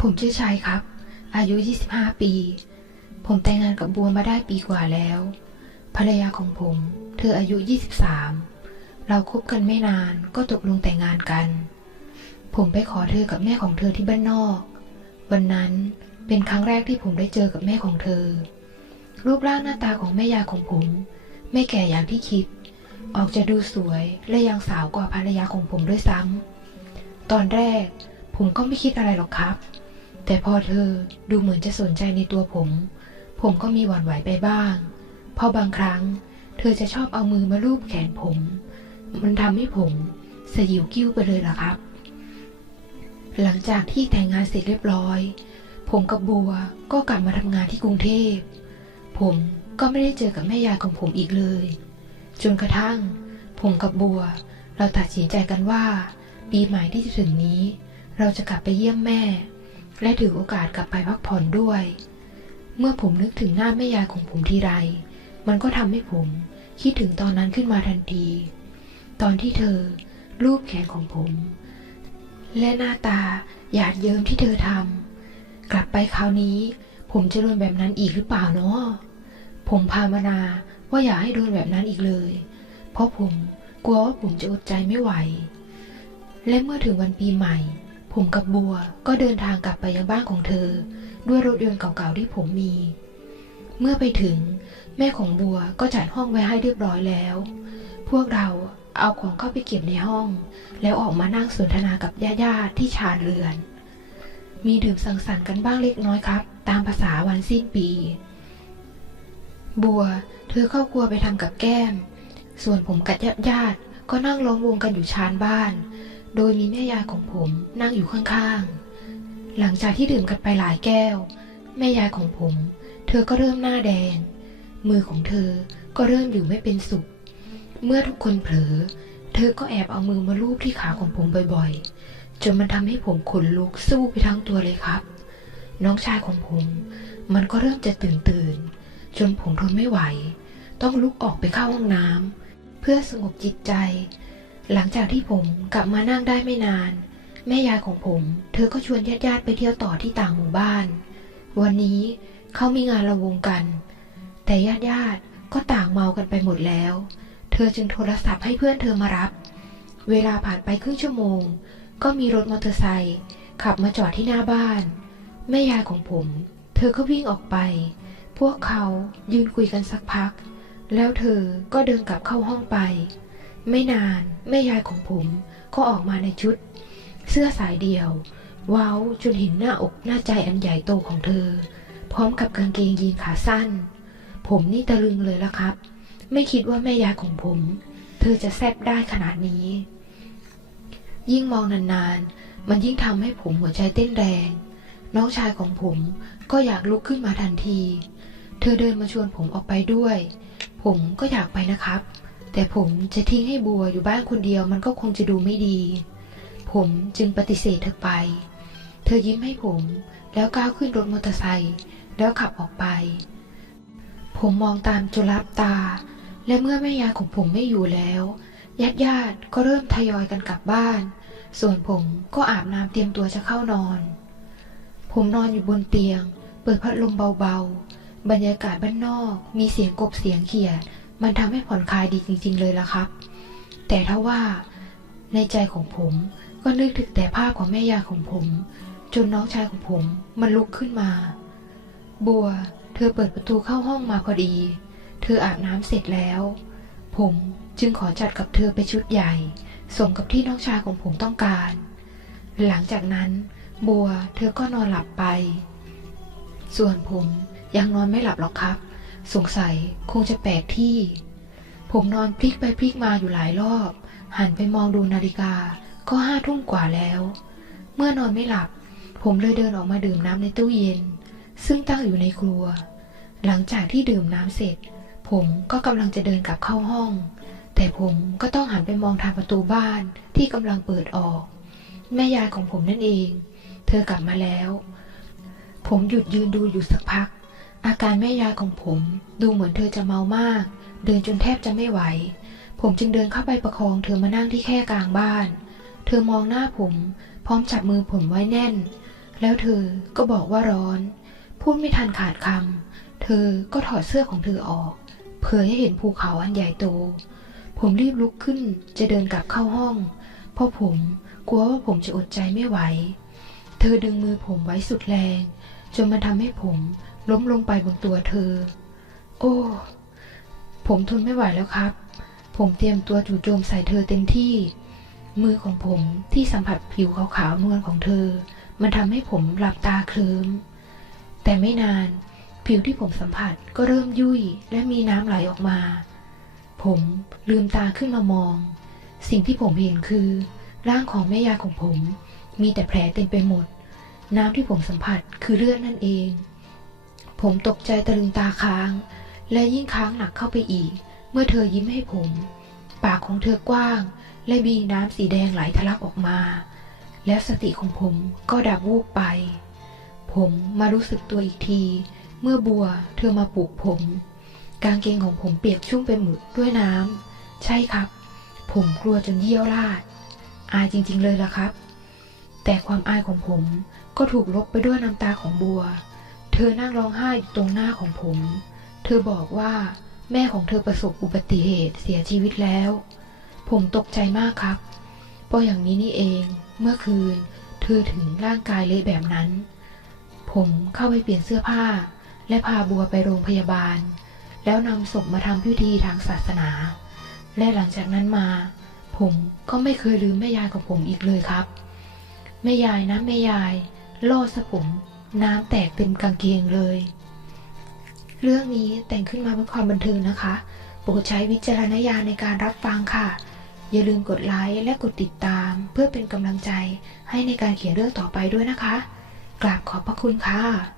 ผมชื่อชัยครับ อายุ 25 ปี ผมแต่งงานกับบัวมาได้ปีกว่าแล้ว ภรรยาของผม เธออายุ 23 เราคบกันไม่นานก็ตกลงแต่งงานกัน ผมไปขอเธอกับแม่ของเธอที่บ้านนอก วันนั้นเป็นครั้งแรกที่ผมได้เจอกับแม่ของเธอ รูปร่างหน้าตาของแม่ยายของผม ไม่แก่อย่างที่คิด ออกจะดูสวยและยังสาวกว่าภรรยาของผมด้วยซ้ำตอนแรกผมก็ไม่คิดอะไรหรอกครับ แต่พอเธอดูเหมือนจะสนใจในตัวผม ผมก็มีหวั่นไหวไปบ้าง เพราะบางครั้ง เธอจะชอบเอามือมาลูบแขนผม มันทำให้ผมสยิวกิ้วไปเลยล่ะครับ หลังจากที่แต่งงานเสร็จเรียบร้อย ผมกับบัวก็กลับมาทำงานที่กรุงเทพ ผมก็ไม่ได้เจอกับแม่ยายของผมอีกเลย จนกระทั่ง ผมกับบัว เราตัดสินใจกันว่า ปีใหม่ที่จะถึงนี้ เราจะกลับไปเยี่ยมแม่ และถือโอกาสกลับไปพักผ่อนด้วย เมื่อผมนึกถึงหน้าแม่ยายของผมทีไร มันก็ทำให้ผมคิดถึงตอนนั้นขึ้นมาทันที ตอนที่เธอลูบแขนของผม และหน้าตาหยาดเยิ้มที่เธอทำกลับไปคราวนี้ ผมจะโดนแบบนั้นอีกหรือเปล่าเนาะผมพามานาว่าอย่าให้โดนแบบนั้นอีกเลย เพราะผมกลัวว่าผมจะอดใจไม่ไหว และเมื่อถึงวันปีใหม่ ผมกับบัวก็เดินทางกลับไปยังบ้านของเธอ ด้วยรถยนต์เก่าๆที่ผมมี เมื่อไปถึง แม่ของบัวก็จัดห้องไว้ให้เรียบร้อยแล้ว พวกเราเอาของเข้าไปเก็บในห้อง แล้วออกมานั่งสนทนากับญาติๆที่ชานเรือน มีดื่มสังสรรค์กันบ้างเล็กน้อยครับ ตามภาษาวันสิ้นปี บัว เธอเข้าครัวไปทำกับแก้ม ส่วนผมกับญาติๆก็นั่งล้อมวงกันอยู่ชานบ้าน โดยมีแม่ยายของผมนั่งอยู่ข้างๆ หลังจากที่ดื่มกันไปหลายแก้ว แม่ยายของผม เธอก็เริ่มหน้าแดง มือของเธอก็เริ่มอยู่ไม่เป็นสุข เมื่อทุกคนเผลอ เธอก็แอบเอามือมาลูบที่ขาของผมบ่อยๆ จนมันทำให้ผมขนลุกสู้ไปทั้งตัวเลยครับ น้องชายของผม มันก็เริ่มจะตื่นตื่นๆจนผมทนไม่ไหว ต้องลุกออกไปเข้าห้องน้ำเพื่อสงบจิตใจ หลังจากที่ผมกลับมานั่งได้ไม่นาน แม่ยายของผม เธอก็ชวนญาติๆไปเที่ยวต่อที่ต่างหมู่บ้าน วันนี้เขามีงานระวงกัน แต่ญาติๆก็ต่างเมากันไปหมดแล้ว เธอจึงโทรศัพท์ให้เพื่อนเธอมารับ เวลาผ่านไปครึ่งชั่วโมง ก็มีรถมอเตอร์ไซค์ขับมาจอดที่หน้าบ้าน แม่ยายของผม เธอก็วิ่งออกไป พวกเขายืนคุยกันสักพัก แล้วเธอก็เดินกลับเข้าห้องไป ไม่นานแม่ยายของผมก็ออกมาในชุด เสื้อสายเดี่ยวเว้าจนเห็นหน้าอกหน้าใจอันใหญ่โตของเธอ พร้อมกับกางเกงยีนขาสั้น ผมนี่ตะลึงเลยละครับ ไม่คิดว่าแม่ยายของผม เธอจะแซบได้ขนาดนี้ ยิ่งมองนานๆ มันยิ่งทำให้ผมหัวใจเต้นแรง น้องชายของผมก็อยากลุกขึ้นมาทันที เธอเดินมาชวนผมออกไปด้วย ผมก็อยากไปนะครับ แต่ผมจะทิ้งให้บัวอยู่บ้านคนเดียวมันก็คงจะดูไม่ดี ผมจึงปฏิเสธเธอไป เธอยิ้มให้ผมแล้วก้าวขึ้นรถมอเตอร์ไซค์แล้วขับออกไป ผมมองตามจนลับตา และเมื่อแม่ยายของผมไม่อยู่แล้วญาติญาติๆก็เริ่มทยอยกันกลับบ้าน ส่วนผมก็อาบน้ำเตรียมตัวจะเข้านอน ผมนอนอยู่บนเตียง เปิดพัดลมเบาๆ บรรยากาศบ้านนอก มีเสียงกบเสียงเขียด มันทำให้ผ่อนคลายดีจริง ๆ เลยล่ะครับ แต่ถ้าว่า ในใจของผมก็นึกถึงแต่ภาพของแม่ยายของผม จนน้องชายของผมมันลุกขึ้นมา บัว เธอเปิดประตูเข้าห้องมาพอดี เธออาบน้ำเสร็จแล้ว ผมจึงขอจัดกับเธอไปชุดใหญ่สมกับที่น้องชายของผมต้องการ หลังจากนั้น บัวเธอก็นอนหลับไป ส่วนผมยังนอนไม่หลับหรอกครับ สงสัยคงจะแปลกที่ ผมนอนพลิกไปพลิกมาอยู่หลายรอบ หันไปมองดูนาฬิกาก็ห้าทุ่มกว่าแล้ว เมื่อนอนไม่หลับ ผมเลยเดินออกมาดื่มน้ำในตู้เย็น ซึ่งตั้งอยู่ในครัว หลังจากที่ดื่มน้ำเสร็จ ผมก็กำลังจะเดินกลับเข้าห้อง แต่ผมก็ต้องหันไปมองทางประตูบ้านที่กำลังเปิดออก แม่ยายของผมนั่นเอง เธอกลับมาแล้ว ผมหยุดยืนดูอยู่สักพัก อาการแม่ยายของผมดูเหมือนเธอจะเมามาก เดินจนแทบจะไม่ไหว ผมจึงเดินเข้าไปประคองเธอมานั่งที่แค่กลางบ้าน เธอมองหน้าผม พร้อมจับมือผมไว้แน่น แล้วเธอก็บอกว่าร้อน พูดไม่ทันขาดคำเธอก็ถอดเสื้อของเธอออก เผยให้เห็นภูเขาอันใหญ่โต ผมรีบลุกขึ้นจะเดินกลับเข้าห้อง เพราะผมกลัวว่าผมจะอดใจไม่ไหว เธอดึงมือผมไว้สุดแรง จนมันทำให้ผม ล้มลงไปบนตัวเธอ โอ้ ผมทนไม่ไหวแล้วครับ ผมเตรียมตัวจู่โจมใส่เธอเต็มที่ มือของผมที่สัมผัสผิวขาวๆนวลของเธอ มันทำให้ผมหลับตาเคลิ้ม แต่ไม่นาน ผิวที่ผมสัมผัสก็เริ่มยุ่ยและมีน้ำไหลออกมา ผมลืมตาขึ้นมามอง สิ่งที่ผมเห็นคือ ร่างของแม่ยายของผม มีแต่แผลเต็มไปหมด น้ำที่ผมสัมผัสคือเลือดนั่นเอง ผมตกใจตะลึงตาค้าง และยิ่งค้างหนักเข้าไปอีก เมื่อเธอยิ้มให้ผม ปากของเธอกว้าง และมีน้ำสีแดงไหลทะลักออกมา แล้วสติของผมก็ดับวูบไป ผมมารู้สึกตัวอีกที เมื่อบัวเธอมาปลูกผม กางเกงของผมเปียกชุ่มไปหมดด้วยน้ำใช่ครับ ผมกลัวจนเยี่ยวราด อายจริง ๆ เลยล่ะครับ แต่ความอายของผมก็ถูกลบไปด้วยน้ำตาของบัว ธอนั่งร้องไห้อยู่ตรงหน้าของผม เธอบอกว่า แม่ของเธอประสบอุบัติเหตุเสียชีวิตแล้ว ผมตกใจมากครับ เพราะอย่างนี้นี่เอง เมื่อคืน เธอถึงร่างกายเละแบบนั้น ผมเข้าไปเปลี่ยนเสื้อผ้า และพาบัวไปโรงพยาบาล แล้วนำศพมาทำพิธีทางศาสนา และหลังจากนั้นมา ผมก็ไม่เคยลืมแม่ยายของผมอีกเลยครับ แม่ยายนะแม่ยายล่อสผม น้ำแตกเต็มกางเกงเลย เรื่องนี้แต่งขึ้นมาเพื่อความบันเทิงนะคะ โปรดใช้วิจารณญาณในการรับฟังค่ะ อย่าลืมกดไลค์และกดติดตาม เพื่อเป็นกำลังใจให้ในการเขียนเรื่องต่อไปด้วยนะคะ กราบขอบพระคุณค่ะ